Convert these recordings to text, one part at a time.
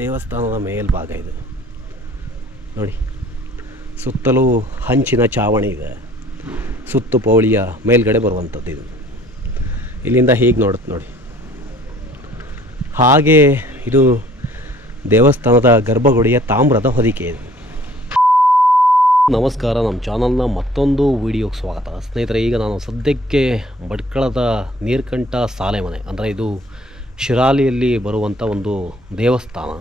ದೇವಸ್ಥಾನದ ಮೇಲ್ಭಾಗ ಇದು. ನೋಡಿ, ಸುತ್ತಲೂ ಹಂಚಿನ ಚಾವಣಿ ಇದೆ. ಸುತ್ತು ಪೌಳಿಯ ಮೇಲ್ಗಡೆ ಬರುವಂಥದ್ದು ಇದು. ಇಲ್ಲಿಂದ ಹೀಗೆ ನೋಡುತ್ತೆ ನೋಡಿ. ಹಾಗೆ ಇದು ದೇವಸ್ಥಾನದ ಗರ್ಭಗುಡಿಯ ತಾಮ್ರದ ಹೊದಿಕೆ ಇದು. ನಮಸ್ಕಾರ, ನಮ್ಮ ಚಾನಲ್ನ ಮತ್ತೊಂದು ವಿಡಿಯೋಗೆ ಸ್ವಾಗತ. ಸ್ನೇಹಿತರೆ, ಈಗ ನಾನು ಸದ್ಯಕ್ಕೆ ಭಟ್ಕಳದ ನೀರ್ಕಂಠ ಸಾಲೆ ಮನೆ ಅಂದರೆ ಇದು ಶಿರಾಲಿಯಲ್ಲಿ ಬರುವಂಥ ಒಂದು ದೇವಸ್ಥಾನ.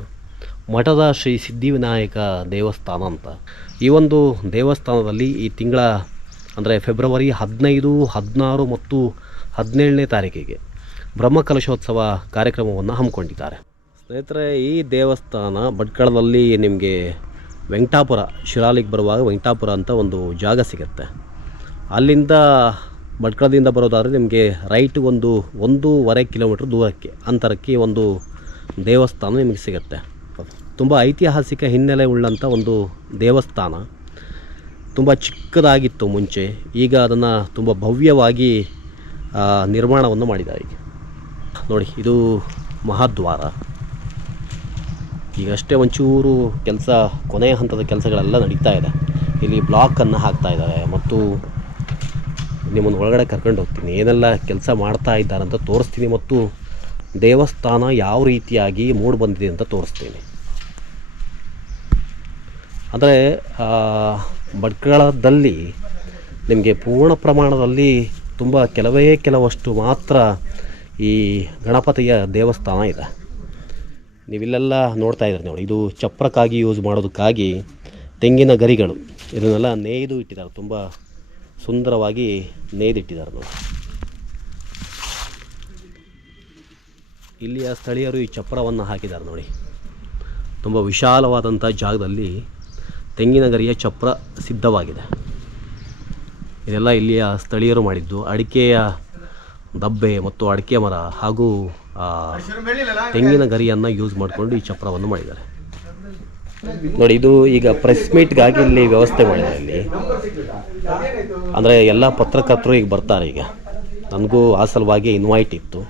ಮಠದ ಶ್ರೀ ಸಿದ್ಧಿವಿನಾಯಕ ದೇವಸ್ಥಾನ ಅಂತ. ಈ ಒಂದು ದೇವಸ್ಥಾನದಲ್ಲಿ ಈ ತಿಂಗಳ, ಅಂದರೆ ಫೆಬ್ರವರಿ ಹದಿನೈದು, ಹದಿನಾರು ಮತ್ತು ಹದಿನೇಳನೇ ತಾರೀಕಿಗೆ ಬ್ರಹ್ಮಕಲಶೋತ್ಸವ ಕಾರ್ಯಕ್ರಮವನ್ನು ಹಮ್ಮಿಕೊಂಡಿದ್ದಾರೆ. ಸ್ನೇಹಿತರೆ, ಈ ದೇವಸ್ಥಾನ ಭಟ್ಕಳದಲ್ಲಿ ನಿಮಗೆ ವೆಂಕಟಾಪುರ, ಶಿರಾಲಿಗೆ ಬರುವಾಗ ವೆಂಕಟಾಪುರ ಅಂತ ಒಂದು ಜಾಗ ಸಿಗುತ್ತೆ. ಅಲ್ಲಿಂದ ಭಟ್ಕಳದಿಂದ ಬರೋದಾದರೆ ನಿಮಗೆ ರೈಟ್ ಒಂದು ಒಂದೂವರೆ ಕಿಲೋಮೀಟ್ರ್ ದೂರಕ್ಕೆ, ಅಂತರಕ್ಕೆ ಒಂದು ದೇವಸ್ಥಾನ ನಿಮಗೆ ಸಿಗುತ್ತೆ. ತುಂಬ ಐತಿಹಾಸಿಕ ಹಿನ್ನೆಲೆ ಉಳ್ಳಂಥ ಒಂದು ದೇವಸ್ಥಾನ. ತುಂಬ ಚಿಕ್ಕದಾಗಿತ್ತು ಮುಂಚೆ. ಈಗ ಅದನ್ನು ತುಂಬ ಭವ್ಯವಾಗಿ ನಿರ್ಮಾಣವನ್ನು ಮಾಡಿದ್ದಾರೆ ನೋಡಿ, ಇದು ಮಹಾದ್ವಾರ. ಈಗಷ್ಟೇ ಒಂಚೂರು ಕೆಲಸ ಕೊನೆಯ ಹಂತದ ಕೆಲಸಗಳೆಲ್ಲ ನಡೀತಾ ಇದೆ. ಇಲ್ಲಿ ಬ್ಲಾಕನ್ನು ಹಾಕ್ತಾ ಇದ್ದಾರೆ. ಮತ್ತು ನಿಮ್ಮನ್ನು ಒಳಗಡೆ ಕರ್ಕೊಂಡು ಹೋಗ್ತೀನಿ. ಏನೆಲ್ಲ ಕೆಲಸ ಮಾಡ್ತಾ ಇದ್ದಾರೆ ಅಂತ ತೋರಿಸ್ತೀನಿ. ಮತ್ತು ದೇವಸ್ಥಾನ ಯಾವ ರೀತಿಯಾಗಿ ಮೂಡಿ ಬಂದಿದೆ ಅಂತ ತೋರಿಸ್ತೀನಿ. ಅಂದರೆ ಭಟ್ಕಳದಲ್ಲಿ ನಿಮಗೆ ಪೂರ್ಣ ಪ್ರಮಾಣದಲ್ಲಿ ತುಂಬ ಕೆಲವೇ ಕೆಲವಷ್ಟು ಮಾತ್ರ ಈ ಗಣಪತಿಯ ದೇವಸ್ಥಾನ ಇದೆ. ನೀವಿಲ್ಲೆಲ್ಲ ನೋಡ್ತಾ ಇದ್ದೀರಿ ನೋಡಿ, ಇದು ಚಪ್ರಕ್ಕಾಗಿ ಯೂಸ್ ಮಾಡೋದಕ್ಕಾಗಿ ತೆಂಗಿನ ಗರಿಗಳು. ಇದನ್ನೆಲ್ಲ ನೇಯ್ದು ಇಟ್ಟಿದ್ದಾರೆ, ತುಂಬ ಸುಂದರವಾಗಿ ನೇಯ್ದಿಟ್ಟಿದ್ದಾರೆ ನೋಡಿ. ಇಲ್ಲಿಯ ಸ್ಥಳೀಯರು ಈ ಚಪ್ರವನ್ನು ಹಾಕಿದ್ದಾರೆ ನೋಡಿ. ತುಂಬ ವಿಶಾಲವಾದಂಥ ಜಾಗದಲ್ಲಿ ತೆಂಗಿನ ಗರಿಯ ಚಪ್ರ ಸಿದ್ಧವಾಗಿದೆ. ಇದೆಲ್ಲ ಇಲ್ಲಿಯ ಸ್ಥಳೀಯರು ಮಾಡಿದ್ದು. ಅಡಿಕೆಯ ದಬ್ಬೆ ಮತ್ತು ಅಡಿಕೆ ಮರ ಹಾಗೂ ತೆಂಗಿನ ಗರಿಯನ್ನು ಯೂಸ್ ಮಾಡಿಕೊಂಡು ಈ ಚಪ್ರವನ್ನು ಮಾಡಿದ್ದಾರೆ. ನೋಡಿ, ಇದು ಈಗ ಪ್ರೆಸ್ ಮೀಟ್ಗಾಗಿ ಇಲ್ಲಿ ವ್ಯವಸ್ಥೆ ಮಾಡಿದ್ದಾರೆ ಇಲ್ಲಿ. ಅಂದರೆ ಎಲ್ಲ ಪತ್ರಕರ್ತರು ಈಗ ಬರ್ತಾರೆ ಈಗ. ನನಗೂ ಆ ಸಲುವಾಗಿ ಇನ್ವೈಟ್ ಇತ್ತು.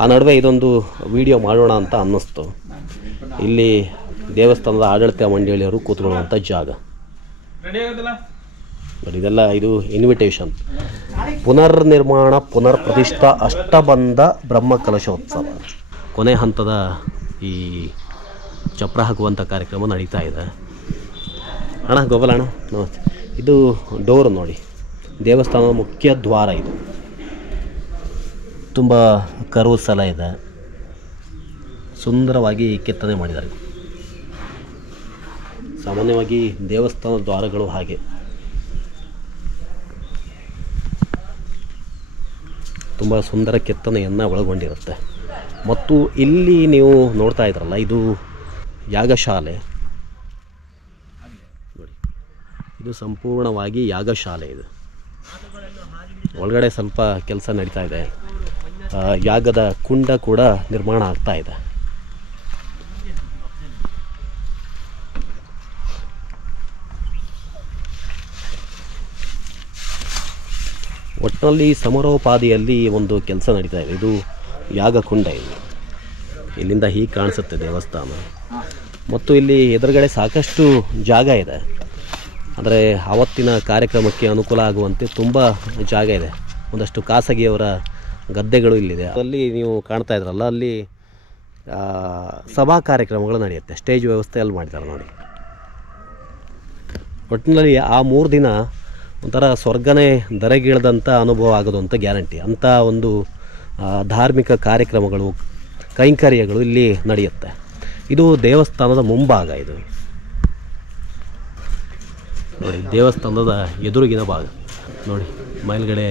ಆ ನಡುವೆ ಇದೊಂದು ವಿಡಿಯೋ ಮಾಡೋಣ ಅಂತ ಅನ್ನಿಸ್ತು. ಇಲ್ಲಿ ದೇವಸ್ಥಾನದ ಆಡಳಿತ ಮಂಡಳಿಯವರು ಕೂತ್ಕೊಳ್ಳುವಂಥ ಜಾಗ. ಇದೆಲ್ಲ ಇದು ಇನ್ವಿಟೇಷನ್ ಪುನರ್ ನಿರ್ಮಾಣ ಪುನರ್ ಪ್ರತಿಷ್ಠಾ ಅಷ್ಟಬಂಧ ಬ್ರಹ್ಮ ಕಲಶೋತ್ಸವ. ಕೊನೆ ಹಂತದ ಈ ಚಪ್ರ ಹಾಕುವಂಥ ಕಾರ್ಯಕ್ರಮ ನಡೀತಾ ಇದೆ. ಅಣ್ಣ ಗೋಪಾಲ ಅಣ್ಣ ನಮಸ್ತೆ. ಇದು ಡೋರ್ ನೋಡಿ. ದೇವಸ್ಥಾನದ ಮುಖ್ಯ ದ್ವಾರ ಇದು. ತುಂಬ ಕರು ಸಲ ಇದೆ. ಸುಂದರವಾಗಿ ಕೆತ್ತನೆ ಮಾಡಿದ್ದಾರೆ. ಸಾಮಾನ್ಯವಾಗಿ ದೇವಸ್ಥಾನ ದ್ವಾರಗಳು ಹಾಗೆ. ತುಂಬ ಸುಂದರ ಕೆತ್ತನೆಯನ್ನು ಒಳಗೊಂಡಿರುತ್ತೆ. ಮತ್ತು ಇಲ್ಲಿ ನೀವು ನೋಡ್ತಾ ಇದ್ರಲ್ಲ, ಇದು ಯಾಗಶಾಲೆ. ಇದು ಸಂಪೂರ್ಣವಾಗಿ ಯಾಗಶಾಲೆ ಇದು. ಒಳಗಡೆ ಸ್ವಲ್ಪ ಕೆಲಸ ನಡೀತಾ ಇದೆ. ಯಾಗದ ಕುಂಡ ಕೂಡ ನಿರ್ಮಾಣ ಆಗ್ತಾ ಇದೆ. ಒಟ್ಟಿನಲ್ಲಿ ಸಮರೋಪಾದಿಯಲ್ಲಿ ಒಂದು ಕೆಲಸ ನಡೀತಾ ಇದೆ. ಇದು ಯಾಗಕುಂಡ ಇದು ಇಲ್ಲಿಂದ ಹೀಗೆ ಕಾಣಿಸುತ್ತೆ ದೇವಸ್ಥಾನ. ಮತ್ತು ಇಲ್ಲಿ ಎದುರುಗಡೆ ಸಾಕಷ್ಟು ಜಾಗ ಇದೆ. ಅಂದರೆ ಆವತ್ತಿನ ಕಾರ್ಯಕ್ರಮಕ್ಕೆ ಅನುಕೂಲ ಆಗುವಂತೆ ತುಂಬ ಜಾಗ ಇದೆ. ಒಂದಷ್ಟು ಖಾಸಗಿಯವರ ಗದ್ದೆಗಳು ಇಲ್ಲಿದೆ. ಅಲ್ಲಿ ನೀವು ಕಾಣ್ತಾ ಇದ್ರಲ್ಲ, ಅಲ್ಲಿ ಸಭಾ ಕಾರ್ಯಕ್ರಮಗಳು ನಡೆಯುತ್ತೆ. ಸ್ಟೇಜ್ ವ್ಯವಸ್ಥೆ ಅಲ್ಲಿ ಮಾಡಿದ್ದಾರೆ ನೋಡಿ. ಒಟ್ಟಿನಲ್ಲಿ ಆ ಮೂರು ದಿನ ಒಂಥರ ಸ್ವರ್ಗನೇ ದರೆಗಿಳಿದಂಥ ಅನುಭವ ಆಗೋದು ಅಂತ ಗ್ಯಾರಂಟಿ. ಅಂಥ ಒಂದು ಧಾರ್ಮಿಕ ಕಾರ್ಯಕ್ರಮಗಳು, ಕೈಂಕರ್ಯಗಳು ಇಲ್ಲಿ ನಡೆಯುತ್ತೆ. ಇದು ದೇವಸ್ಥಾನದ ಮುಂಭಾಗ ಇದು. ನೋಡಿ, ದೇವಸ್ಥಾನದ ಎದುರುಗಿನ ಭಾಗ. ನೋಡಿ, ಮೇಲ್ಗಡೆ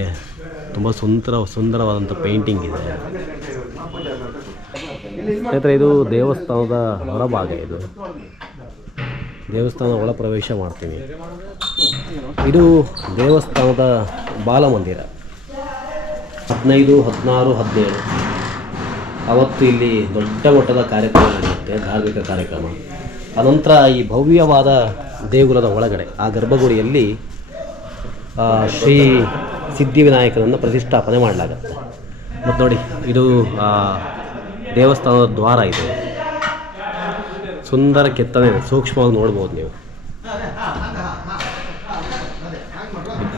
ತುಂಬ ಸುಂದರ ಸುಂದರವಾದಂಥ ಪೇಂಟಿಂಗ್ ಇದೆ. ಸ್ನೇಹಿತರೆ, ಇದು ದೇವಸ್ಥಾನದ ಹೊರಭಾಗ ಇದು. ದೇವಸ್ಥಾನ ಒಳ ಪ್ರವೇಶ ಮಾಡ್ತೀನಿ ಇದು ದೇವಸ್ಥಾನದ ಬಾಲಮಂದಿರ. ಹದಿನೈದು, ಹದಿನಾರು, ಹದಿನೇಳು. ಅವತ್ತು ಇಲ್ಲಿ ದೊಡ್ಡ ಮಟ್ಟದ ಕಾರ್ಯಕ್ರಮ ನಡೆಯುತ್ತೆ, ಧಾರ್ಮಿಕ ಕಾರ್ಯಕ್ರಮ. ಅನಂತರ ಈ ಭವ್ಯವಾದ ದೇಗುಲದ ಒಳಗಡೆ, ಆ ಗರ್ಭಗುಡಿಯಲ್ಲಿ ಶ್ರೀ ಸಿದ್ಧಿವಿನಾಯಕನನ್ನು ಪ್ರತಿಷ್ಠಾಪನೆ ಮಾಡಲಾಗುತ್ತೆ. ಮತ್ತು ನೋಡಿ, ಇದು ದೇವಸ್ಥಾನದ ದ್ವಾರ ಇದೆ. ಸುಂದರ ಕೆತ್ತನೆ, ಸೂಕ್ಷ್ಮವಾಗಿ ನೋಡ್ಬೋದು ನೀವು.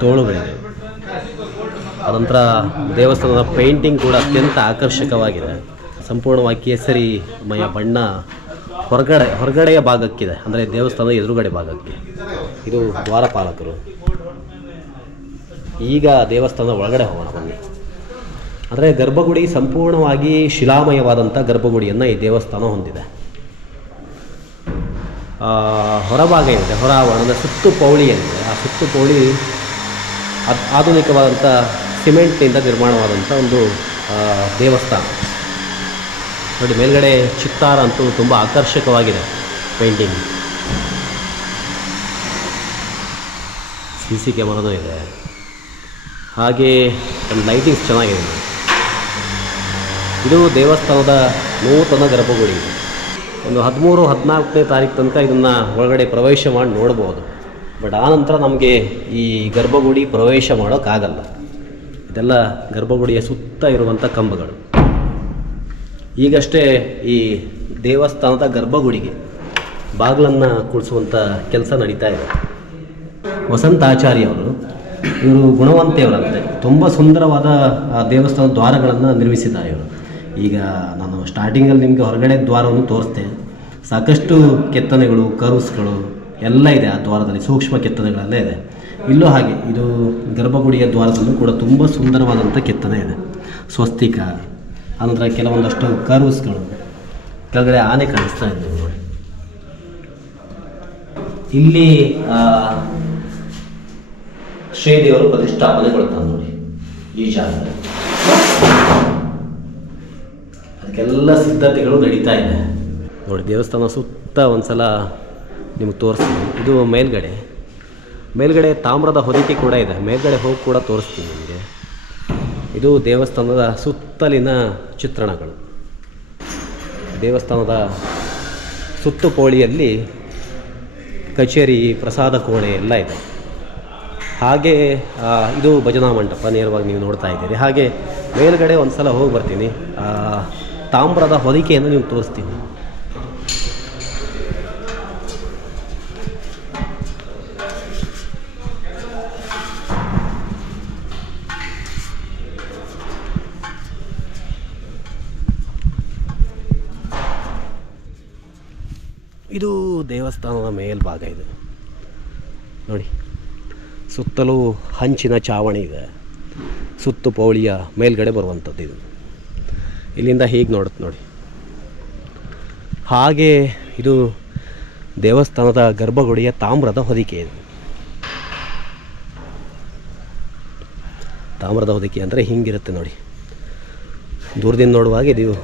ಈ ಬಂದಿದೆ ಅನಂತರ ದೇವಸ್ಥಾನದ ಪೇಂಟಿಂಗ್ ಕೂಡ ಅತ್ಯಂತ ಆಕರ್ಷಕವಾಗಿದೆ. ಸಂಪೂರ್ಣವಾಗಿ ಕೇಸರಿ ಮಯ ಬಣ್ಣ ಹೊರಗಡೆ, ಹೊರಗಡೆಯ ಭಾಗಕ್ಕಿದೆ. ಅಂದರೆ ದೇವಸ್ಥಾನದ ಎದುರುಗಡೆ ಭಾಗಕ್ಕೆ. ಇದು ದ್ವಾರಪಾಲಕರು. ಈಗ ದೇವಸ್ಥಾನದ ಒಳಗಡೆ ಹೋಗೋಣ, ಬನ್ನಿ. ಅಂದರೆ ಗರ್ಭಗುಡಿ ಸಂಪೂರ್ಣವಾಗಿ ಶಿಲಾಮಯವಾದಂಥ ಗರ್ಭಗುಡಿಯನ್ನು ಈ ದೇವಸ್ಥಾನ ಹೊಂದಿದೆ. ಹೊರಭಾಗ ಏನಿದೆ ಹೊರ ಅಂದರೆ ಸುತ್ತು ಪೌಳಿ ಏನಿದೆ ಆ ಸುತ್ತು ಪೌಳಿ ಅದ್- ಆಧುನಿಕವಾದಂಥ ಸಿಮೆಂಟ್ನಿಂದ ನಿರ್ಮಾಣವಾದಂಥ ಒಂದು ದೇವಸ್ಥಾನ. ನೋಡಿ, ಮೇಲ್ಗಡೆ ಚಿತ್ತಾರ ಅಂತೂ ತುಂಬ ಆಕರ್ಷಕವಾಗಿದೆ ಪೇಂಟಿಂಗ್. ಸಿ ಸಿ ಕ್ಯಾಮರಾನೂ ಇದೆ. ಹಾಗೆ ಒಂದು ಲೈಟಿಂಗ್ಸ್ ಚೆನ್ನಾಗಿದೆ. ಇದು ದೇವಸ್ಥಾನದ ನೂತನ ಗರ್ಭಗುಡಿ. ಇದು. ಒಂದು ಹದಿಮೂರು, ಹದಿನಾಲ್ಕನೇ ತಾರೀಕು ತನಕ ಇದನ್ನು ಒಳಗಡೆ ಪ್ರವೇಶ ಮಾಡಿ ನೋಡ್ಬೋದು. ಬಟ್ ಆ ನಂತರ ನಮಗೆ ಈ ಗರ್ಭಗುಡಿ ಪ್ರವೇಶ ಮಾಡೋಕ್ಕಾಗಲ್ಲ. ಇದೆಲ್ಲ ಗರ್ಭಗುಡಿಯ ಸುತ್ತ ಇರುವಂಥ ಕಂಬಗಳು. ಈಗಷ್ಟೇ ಈ ದೇವಸ್ಥಾನದ ಗರ್ಭಗುಡಿಗೆ ಬಾಗಿಲನ್ನು ಕೂಡಿಸುವಂಥ ಕೆಲಸ ನಡೀತಾ ಇದೆ. ವಸಂತ ಆಚಾರ್ಯ ಅವರು ಇವರು ಗುಣವಂತೆಯವರಂತೆ ತುಂಬ ಸುಂದರವಾದ ಆ ದೇವಸ್ಥಾನದ ದ್ವಾರಗಳನ್ನು ನಿರ್ಮಿಸಿದ್ದಾರೆ ಇವರು. ಈಗ ನಾನು ಸ್ಟಾರ್ಟಿಂಗಲ್ಲಿ ನಿಮಗೆ ಹೊರಗಡೆ ದ್ವಾರವನ್ನು ತೋರಿಸ್ದೆ ಸಾಕಷ್ಟು ಕೆತ್ತನೆಗಳು ಕರ್ವ್ಸ್ಗಳು ಎಲ್ಲ ಇದೆ ಆ ದ್ವಾರದಲ್ಲಿ, ಸೂಕ್ಷ್ಮ ಕೆತ್ತನೆಗಳೆಲ್ಲ ಇದೆ. ಇಲ್ಲೂ ಹಾಗೆ, ಇದು ಗರ್ಭಗುಡಿಯ ದ್ವಾರದಲ್ಲೂ ಕೂಡ ತುಂಬ ಸುಂದರವಾದಂಥ ಕೆತ್ತನೆ ಇದೆ. ಸ್ವಸ್ತಿಕ, ಆನಂತರ ಕೆಲವೊಂದಷ್ಟು ಕರ್ವ್ಸ್ಗಳು ಕೆಳಗಡೆ ಆನೆ ಕಾಣಿಸ್ತಾ ಇದೆ ನೋಡಿ. ಇಲ್ಲಿ ಶ್ರೀದೇವರು ಪ್ರತಿಷ್ಠಾಪನೆಗೊಳ್ತಾನೆ ನೋಡಿ ಈ ಜಾಗದಲ್ಲಿ. ಅದಕ್ಕೆಲ್ಲ ಸಿದ್ಧತೆಗಳು ನಡೀತಾ ಇದೆ. ನೋಡಿ, ದೇವಸ್ಥಾನ ಸುತ್ತ ಒಂದ್ಸಲ ನಿಮಗೆ ತೋರಿಸ್ತೀನಿ. ಇದು ಮೇಲ್ಗಡೆ. ಮೇಲ್ಗಡೆ ತಾಮ್ರದ ಹೊದಿಕೆ ಕೂಡ ಇದೆ. ಮೇಲ್ಗಡೆ ಹೋಗಿ ಕೂಡ ತೋರಿಸ್ತೀನಿ ನಿಮಗೆ. ಇದು ದೇವಸ್ಥಾನದ ಸುತ್ತಲಿನ ಚಿತ್ರಣಗಳು. ದೇವಸ್ಥಾನದ ಸುತ್ತು ಕೋಳಿಯಲ್ಲಿ ಕಚೇರಿ, ಪ್ರಸಾದ ಕೋಣೆ ಎಲ್ಲ ಇದೆ. ಹಾಗೆ ಇದು ಭಜನಾ ಮಂಟಪ ನೇರವಾಗಿ ನೀವು ನೋಡ್ತಾ ಇದ್ದೀರಿ. ಹಾಗೆ ಮೇಲ್ಗಡೆ ಒಂದು ಸಲ ಹೋಗಿ ಬರ್ತೀನಿ. ತಾಮ್ರದ ಹೊದಿಕೆಯನ್ನು ನೀವು ತೋರಿಸ್ತೀನಿ. ಇದು ದೇವಸ್ಥಾನದ ಮೇಲ್ಭಾಗ ಇದು. ನೋಡಿ, ಸುತ್ತಲೂ ಹಂಚಿನ ಚಾವಣಿ ಇದೆ. ಸುತ್ತು ಪೌಳಿಯ ಮೇಲ್ಗಡೆ ಬರುವಂಥದ್ದು ಇದು. ಇಲ್ಲಿಂದ ಹೀಗೆ ನೋಡುತ್ತೆ ನೋಡಿ. ಹಾಗೆ ಇದು ದೇವಸ್ಥಾನದ ಗರ್ಭಗುಡಿಯ ತಾಮ್ರದ ಹೊದಿಕೆ ಇದು. ತಾಮ್ರದ ಹೊದಿಕೆ ಅಂದರೆ ಹಿಂಗಿರುತ್ತೆ ನೋಡಿ. ದೂರದಿಂದ ನೋಡುವಾಗ ಇದು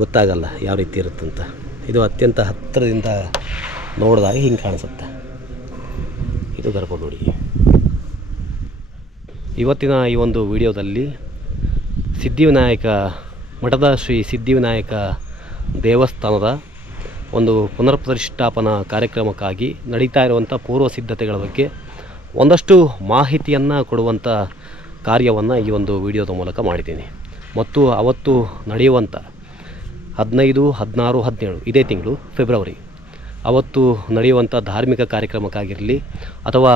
ಗೊತ್ತಾಗಲ್ಲ ಯಾವ ರೀತಿ ಇರುತ್ತಂತ ಇದು ಅತ್ಯಂತ ಹತ್ತಿರದಿಂದ ನೋಡಿದಾಗ ಹಿಂಗೆ ಕಾಣಿಸುತ್ತೆ. ಇದು ಗರ್ಭಗುಡಿ. ಇವತ್ತಿನ ಈ ಒಂದು ವಿಡಿಯೋದಲ್ಲಿ ಸಿದ್ಧಿವಿನಾಯಕ ಮಠದ ಶ್ರೀ ಸಿದ್ಧಿವಿನಾಯಕ ದೇವಸ್ಥಾನದ ಒಂದು ಪುನರ್ ಪ್ರತಿಷ್ಠಾಪನಾ ಕಾರ್ಯಕ್ರಮಕ್ಕಾಗಿ ನಡೀತಾ ಇರುವಂಥ ಪೂರ್ವ ಸಿದ್ಧತೆಗಳ ಬಗ್ಗೆ ಒಂದಷ್ಟು ಮಾಹಿತಿಯನ್ನು ಕೊಡುವಂಥ ಕಾರ್ಯವನ್ನು ಈ ಒಂದು ವಿಡಿಯೋದ ಮೂಲಕ ಮಾಡಿದ್ದೀನಿ. ಮತ್ತು ಅವತ್ತು ನಡೆಯುವಂಥ ಹದಿನೈದು, ಹದಿನಾರು, ಹದಿನೇಳು, ಇದೇ ತಿಂಗಳು ಫೆಬ್ರವರಿ. ಅವತ್ತು ನಡೆಯುವಂಥ ಧಾರ್ಮಿಕ ಕಾರ್ಯಕ್ರಮಕ್ಕಾಗಿರಲಿ ಅಥವಾ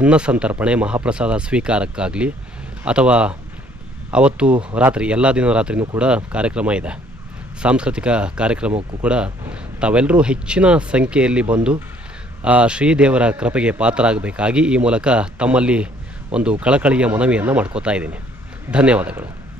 ಅನ್ನ ಸಂತರ್ಪಣೆ, ಮಹಾಪ್ರಸಾದ ಸ್ವೀಕಾರಕ್ಕಾಗಲಿ ಅಥವಾ ಅವತ್ತು ರಾತ್ರಿ, ಎಲ್ಲ ದಿನ ರಾತ್ರಿನೂ ಕೂಡ ಕಾರ್ಯಕ್ರಮ ಇದೆ. ಸಾಂಸ್ಕೃತಿಕ ಕಾರ್ಯಕ್ರಮಕ್ಕೂ ಕೂಡ ತಾವೆಲ್ಲರೂ ಹೆಚ್ಚಿನ ಸಂಖ್ಯೆಯಲ್ಲಿ ಬಂದು, ಆ ಶ್ರೀದೇವರ ಕೃಪೆಗೆ ಪಾತ್ರರಾಗಬೇಕಾಗಿ ಈ ಮೂಲಕ ತಮ್ಮಲ್ಲಿ ಒಂದು ಕಳಕಳಿಯ ಮನವಿಯನ್ನು ಮಾಡ್ಕೋತಾ ಇದ್ದೀನಿ. ಧನ್ಯವಾದಗಳು.